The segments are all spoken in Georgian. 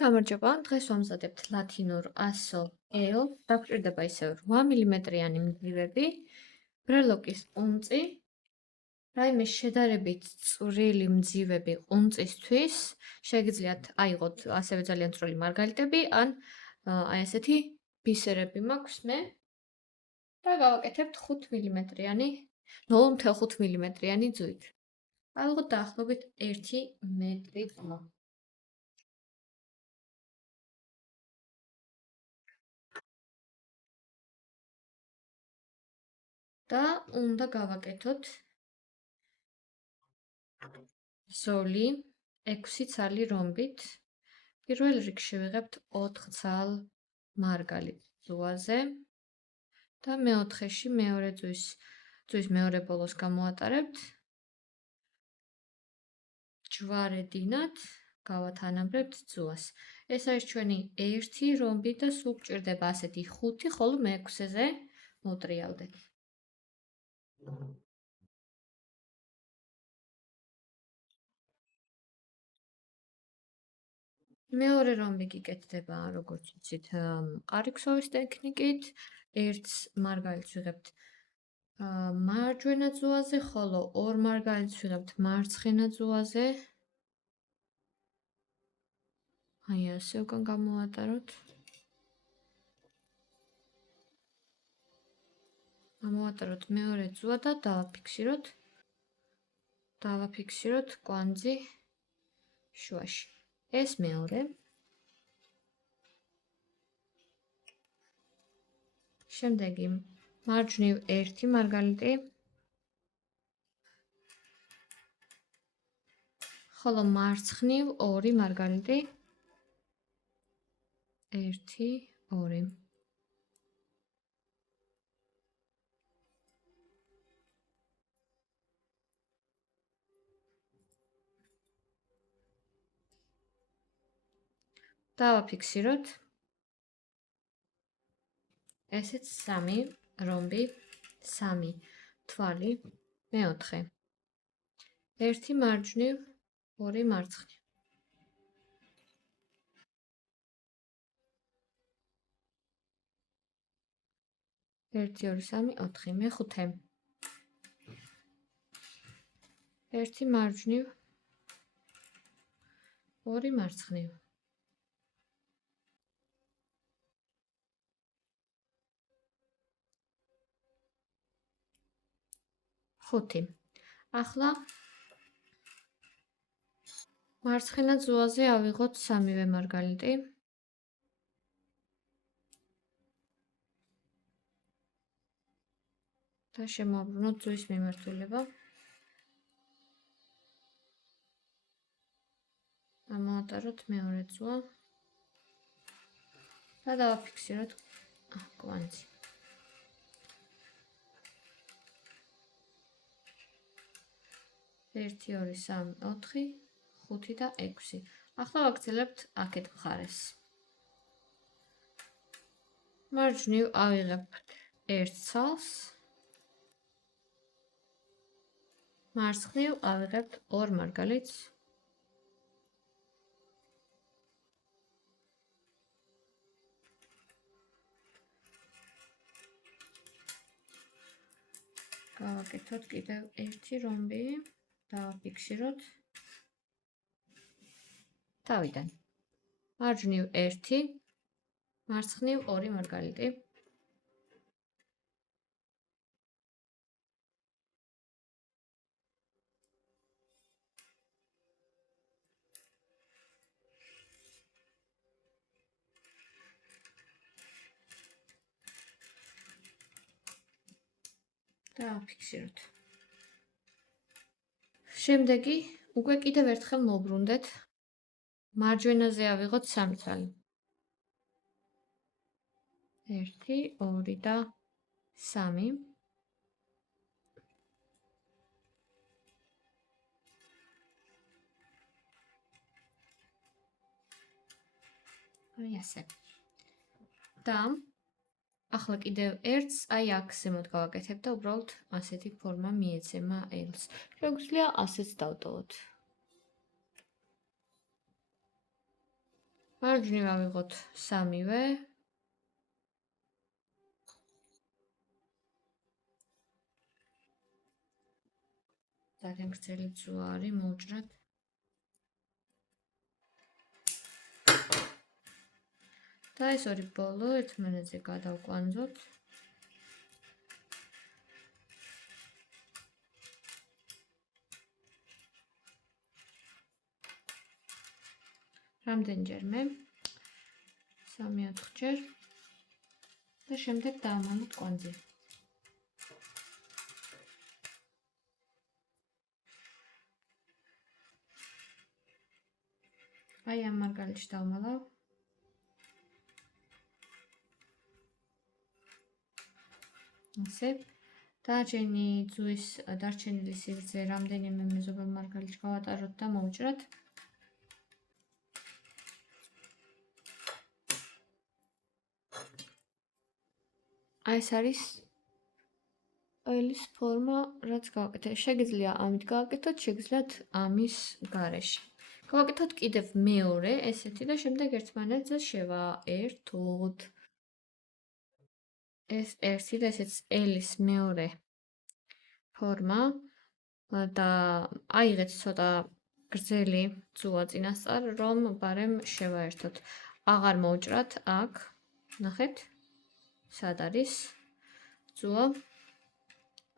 გამარჯობა, დღეს ვამზადებთ ლათინურ ასო ელ. დაგჭირდება ისევ 8 მმ-იანი მძივები, ბრელოკის ყუნწი, რაიმე შედარებით წვრილი მძივები ყუნწისთვის. შეგიძლიათ აიღოთ ასევე ძალიან წვრილი მარგალიტები, ან აი ესეთი ბისერები მაქვს მე და გავაკეთებთ 5 მმ-იანი, 0.5 მმ-იანი ძვით. აიღოთ დაახლოებით 1 მეტრი ძმა. და უნდა გავაკეთოთ ზოლი 6 ცალი რომბით. პირველ რიგში ვიღებთ 4 ცალ მარგალიტ ზუაზე და მეოთხეში მეორე ზუის მეორე ბოლოს გამოვატარებთ. ჯვარედინად გავათანაბრებთ ზუას. ეს არის ჩვენი 1 რომბი და სულ გჭირდება ასეთი 5, ხოლო მე-6-ზე მოტრიალდეთ. მეორე რომბი გიკეთდება, როგორც იცით, ყარიქსოვის ტექნიკით. ერთ მარგალიტს ვიღებთ მარჯვენა ზუაზე, ხოლო 2 მარგალიტს ვიღებთ მარცხენა ზუაზე. აი ასე უკან გამოვატაროთ. გამოვატაროთ მეორე ზუა და დავაფიქსიროთ კვანძი შუაში. ეს მეორე. შემდეგი მარჯვნივ 1 მარგალიტი, ხოლო მარცხნივ 2 მარგალიტი. 1, 2. დავაფიქსიროთ. ესეც 3 რომბი, 3 თვალი, მეოთხე. 1 მარჯვნივ, 2 მარცხნივ. 1, 2, 3, 4, მეხუთე. 1 მარჯვნივ, 2 მარცხნივ. 5. ახლა მარცხენა ზუაზე ავიღოთ 3-ვე მარგალიტი. და შემოვაბრუნოთ ზუის მიმართულება. ამოვატაროთ მეორე ზუა და დავაფიქსიროთ კვანძი. 1, 2, 3, 4, 5 და 6. ახლა ვაგრძელებთ აქეთ მხარეს. მარჯვნივ ავიღებთ 1 ცალს. მარცხნივ ავიღებთ 2 მარგალიტს. გავაკეთოთ კიდევ 1 რომბი. დავაფიქსიროთ თავიდან. მარჯვნივ 1, მარცხნივ 2 მარგალიტი. დავაფიქსიროთ. შემდეგი უკვე კიდევ ერთხელ მოვბრუნდეთ. მარჯვენაზე ავიღოთ 3 ცალი. 1, 2 და 3. აი ასე. და ახლა კიდევ ერთს აი აქ ზემოთ გავაკეთებ და უბრალოდ ასეთი ფორმა მიეცემა ელს. შეგვიძლია ასეც დავტოვოთ. მარჯვნივ ავიღოთ 3-ვე. ძალიან გრძელი ძუა არის, მოვჭრათ. და ეს ორი ბოლო ერთმანეთზე გადავკვანძოთ. რამდენჯერმე? 3-4 ჯერ. და შემდეგ დავამატოთ კვანძი. აი ამ მარგალიტში დავმალავ. ასე. დარჩენილი ძუის დარჩენილი სიგრძე რამდენიმე მეზობელ მარგალიტში გავატაროთ და მოვჭრათ. აი ეს არის ელის ფორმა, რაც გავაკეთე. შეგიძლია ამით გავაკეთოთ, შეგიძლიათ ამის გარეშე. გავაკეთოთ კიდევ მეორე ესეთი და შემდეგ ერთმანეთზე შევაერთოთ. ეს ერთი და ესეც ელის მეორე ფორმა და აიღეთ ცოტა გრძელი ძუა წინასწარ, რომ ბარემ შევაერთოთ. აღარ მოვჭრათ აქ, ნახეთ, სად არის ძუა.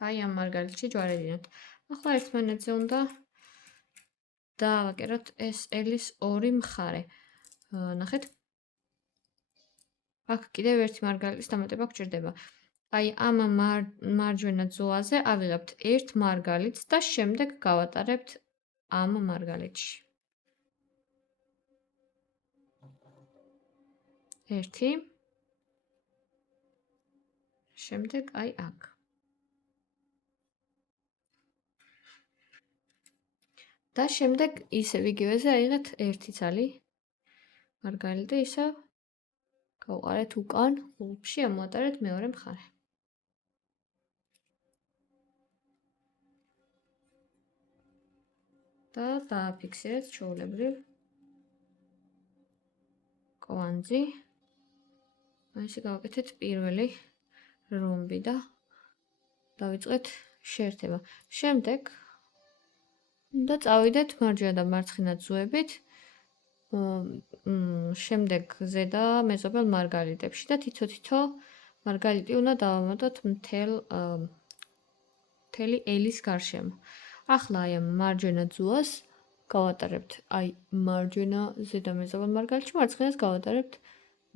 აი ამ მარგალიტში ჯვარედინოთ. ახლა ერთმანეთზე უნდა დავაკეროთ ეს ელის ორი მხარე. ნახეთ. აქ კიდევ ერთი მარგალიტის დამატება გვჭირდება. აი ამ მარჯვენა ძუაზე ავიღებთ ერთ მარგალიტს და შემდეგ გავატარებთ ამ მარგალიტში. ერთი. შემდეგ აი აქ. და შემდეგ ისევ იგივეზე აიღეთ ერთი ცალი მარგალიტი ისევ გავყარეთ უკან ხულფში, ამოვატარეთ მეორე მხარე. და დააფიქსირეთ ჩვეულებრივ კვანძი. ესე გავაკეთეთ პირველი რომბი და დავიწყეთ შეერთება. შემდეგ და წავიდეთ მარჯვენა და მარცხენა ძუებით. შემდეგ ზედა მეზობელ მარგალიტებში და თითო-თითო მარგალიტი უნდა დავამატოთ მთელი ელის გარშემო. ახლა აი ამ მარჯვენა ძუას გავატარებთ აი მარჯვენა ზედა მეზობელ მარგალიტში, მარცხენას გავატარებთ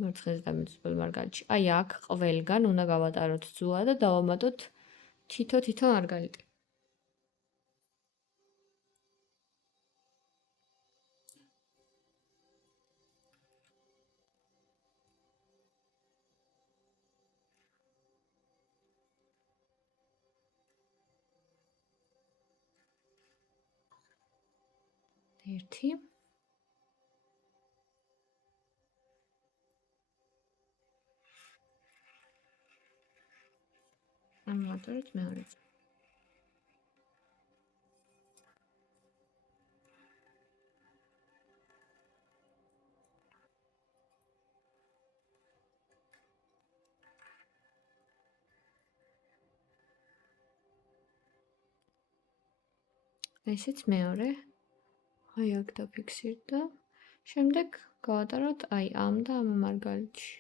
მარცხენა ზედა მეზობელ მარგალიტში. აი აქ ყველგან უნდა გავატაროთ ძუა და დავამატოთ თითო-თითო მარგალიტი. ერთი. ამოვატარეთ მეორე. ესეც მეორე. აი აქ დაფიქსირდ და შემდეგ გავატაროთ აი ამ და ამ მარგალიტში.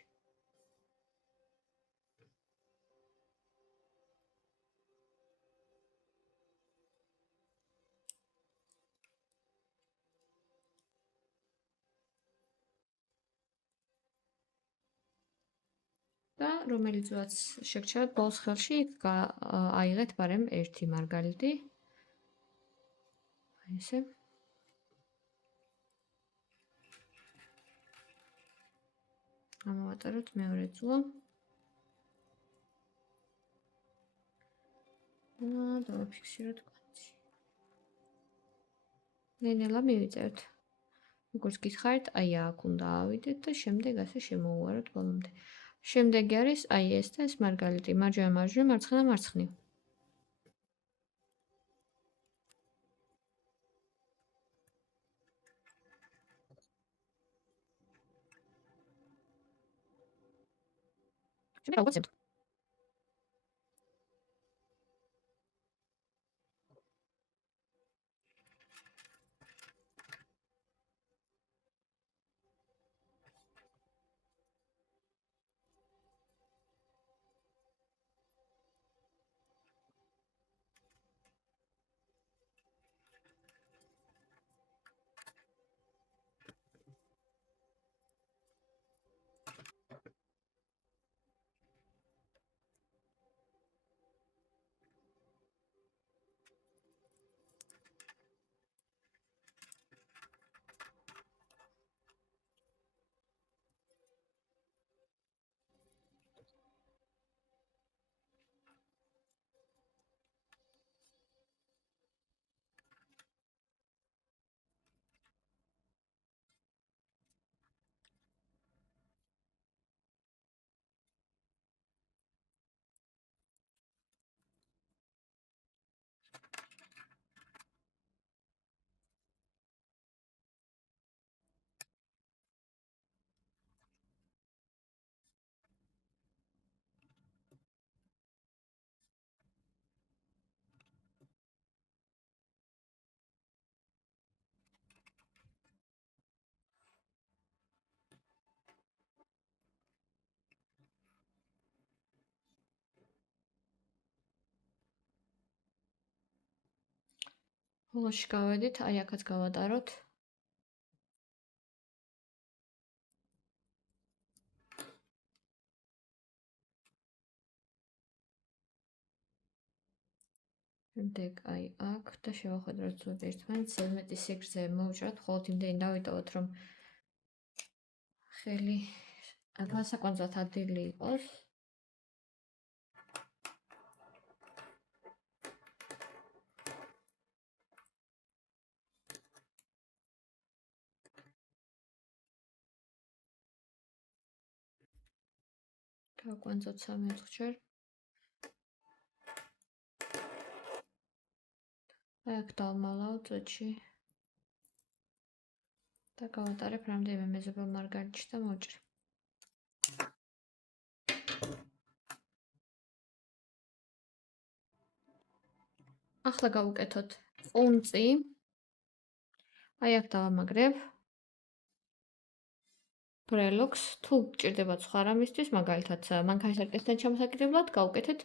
და რომელიც შეგრჩევთ ბოლოს ხელში, აიღეთ ბარემ ერთი მარგალიტი. აი ესე. ამოვატაროთ მეორე ძუა. და დავაფიქსიროთ კვანძი. ნელა მივიწერთ. როგორც გითხარით, აი აქ უნდა ავიდეთ და შემდეგ ასე შემოუვაროთ ბოლომდე. შემდეგი არის აი ეს და ეს მარგალიტი, მარჯვენა მარჯვენა, მარცხენა მარცხნივ. შემდეგ გავუგებთ. ბოლოში გავედით, აი აქაც გავატაროთ. შემდეგ აი აქ და შევახედროთ ზუსტ ერთმანეთს, ზედმეტი სიგრძე მოვუჭრათ, მხოლოდ იმდენი დავიტოვოთ, რომ ხელი განსაკუთრებით ადვილი იყოს. გავკვანძოთ 3-4-ჯერ. აი აქ დავმალავ წუთში. და გავატარებ რამდენიმე მეზობელ მარგალიტში და მოვჭრე. ახლა გავუკეთოთ ყუნწი. აი აქ დავამაგრებ. ბრელოქს, თუ გჭირდებათ სხვა რამისთვის, მაგალითად, მანქანის ჩამოსაკიდებლად გავუკეთეთ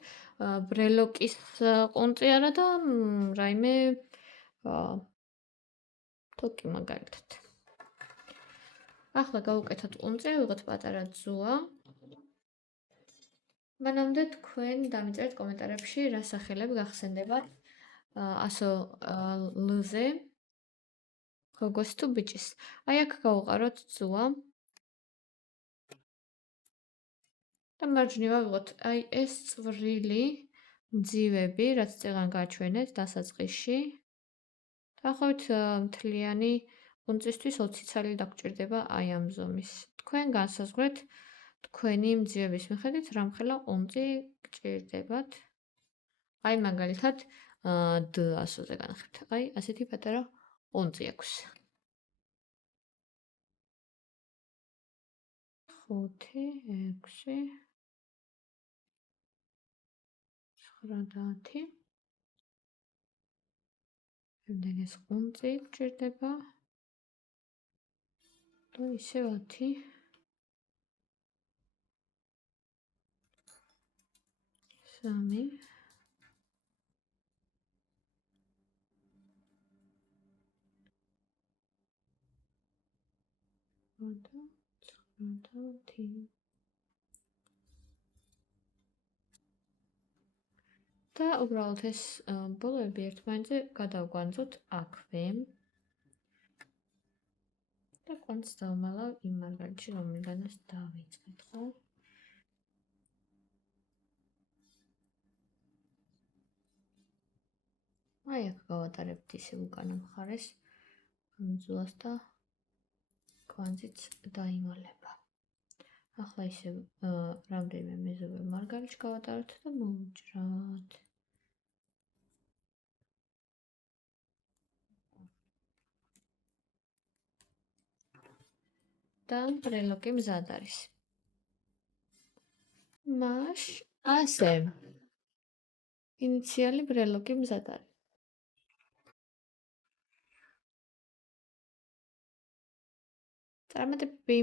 ბრელოკის ყუნწი არა და რაიმე თოკი მაგალითად. ახლა გავუკეთოთ ყუნწი, ვიღოთ პატარა ძუა. მანამდე თქვენ დამიწერეთ კომენტარებში, რა სახელები გახსენდებათ ასო ლზე გოგოს თუ ბიჭის. აი აქ გავუყაროთ ძუა. და მარჯვნივ ავიღოთ აი ეს წვრილი მძივები, რაც წეგან გაჩვენეთ დასაწყისში. დაახლოებით მთლიანი ყუნწისთვის 20 ცალი დაგჭირდება აი ამ ზომის. თქვენ განსაზღვრეთ თქვენი მძივების მიხედვით რამხელა ყუნწი გჭირდებათ. აი მაგალითად D ასოზე განხებთ. აი ასეთი პატარა ყუნწი აქვს. 5, 6 9-10. შემდეგ ეს ყუნწი გჭირდება. და ისევ 10. 3. და 9-10. და უბრალოდ ეს ბოლოები ერთმანეთზე გადავგვანძოთ აქვე. და ყუნწს დავმალავ იმ მარგალიტში, რომელიდანაც დავიწყეთ, ხო? აი აქ გავატარებთ ისევ უკანა მხარეს ძუას და კვანძიც დაიმალება. ახლა ისევ რამდენიმე მეზობელ მარგალიტში გავატაროთ და მოვუჭრათ. და ბრელოკი მზად არის. მაშ ასე. ინიციალი ბრელოკი მზად არის. წარმატებები.